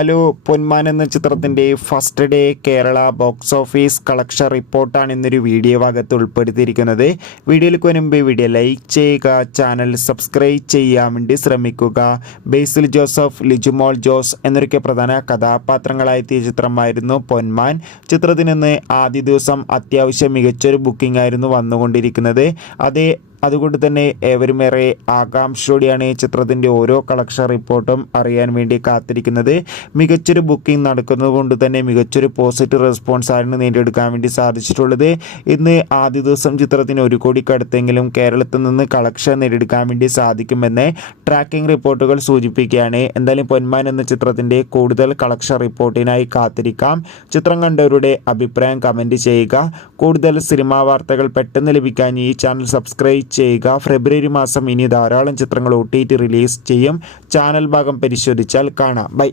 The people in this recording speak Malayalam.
ഹലോ, പൊന്മാൻ എന്ന ചിത്രത്തിൻ്റെ first day Kerala box office collection റിപ്പോർട്ടാണ് ഇന്നൊരു വീഡിയോ ഭാഗത്ത് ഉൾപ്പെടുത്തിയിരിക്കുന്നത്. വീഡിയോയിലേക്ക് മുൻപ് വീഡിയോ ലൈക്ക് ചെയ്യുക, ചാനൽ സബ്സ്ക്രൈബ് ചെയ്യാൻ വേണ്ടി ശ്രമിക്കുക. ബേസിൽ ജോസഫ്, ലിജുമോൾ ജോസ് എന്നൊക്കെ പ്രധാന കഥാപാത്രങ്ങളായെത്തിയ ചിത്രമായിരുന്നു പൊന്മാൻ. ചിത്രത്തിന് ഇന്ന് ആദ്യ ദിവസം അത്യാവശ്യം മികച്ചൊരു ബുക്കിംഗ് ആയിരുന്നു വന്നുകൊണ്ടിരിക്കുന്നത്. അതുകൊണ്ട് തന്നെ ഏവരുമേറെ ആകാംക്ഷയോടെയാണ് ചിത്രത്തിൻ്റെ ഓരോ കളക്ഷൻ റിപ്പോർട്ടും അറിയാൻ വേണ്ടി കാത്തിരിക്കുന്നത്. മികച്ചൊരു ബുക്കിംഗ് നടക്കുന്നത് കൊണ്ട് തന്നെ മികച്ചൊരു പോസിറ്റീവ് റെസ്പോൺസ് ആയിരുന്നു നേടിയെടുക്കാൻ വേണ്ടി സാധിച്ചിട്ടുള്ളത്. ഇന്ന് ആദ്യ ദിവസം ചിത്രത്തിന് 1 കോടിക്കടുത്തെങ്കിലും കേരളത്തിൽ നിന്ന് കളക്ഷൻ നേടിയെടുക്കാൻ വേണ്ടി സാധിക്കുമെന്ന് ട്രാക്കിംഗ് റിപ്പോർട്ടുകൾ സൂചിപ്പിക്കുകയാണ്. എന്തായാലും പൊന്മാൻ എന്ന ചിത്രത്തിൻ്റെ കൂടുതൽ കളക്ഷൻ റിപ്പോർട്ടിനായി കാത്തിരിക്കാം. ചിത്രം കണ്ടവരുടെ അഭിപ്രായം കമൻറ്റ് ചെയ്യുക. കൂടുതൽ സിനിമാ വാർത്തകൾ പെട്ടെന്ന് ലഭിക്കാൻ ഈ ചാനൽ സബ്സ്ക്രൈബ് ചെയ്യുക. ഫെബ്രുവരി മാസം ഇനി ധാരാളം ചിത്രങ്ങൾ OTT റിലീസ് ചെയ്യും. ചാനൽ ഭാഗം പരിശോധിച്ചാൽ കാണാം. ബൈ.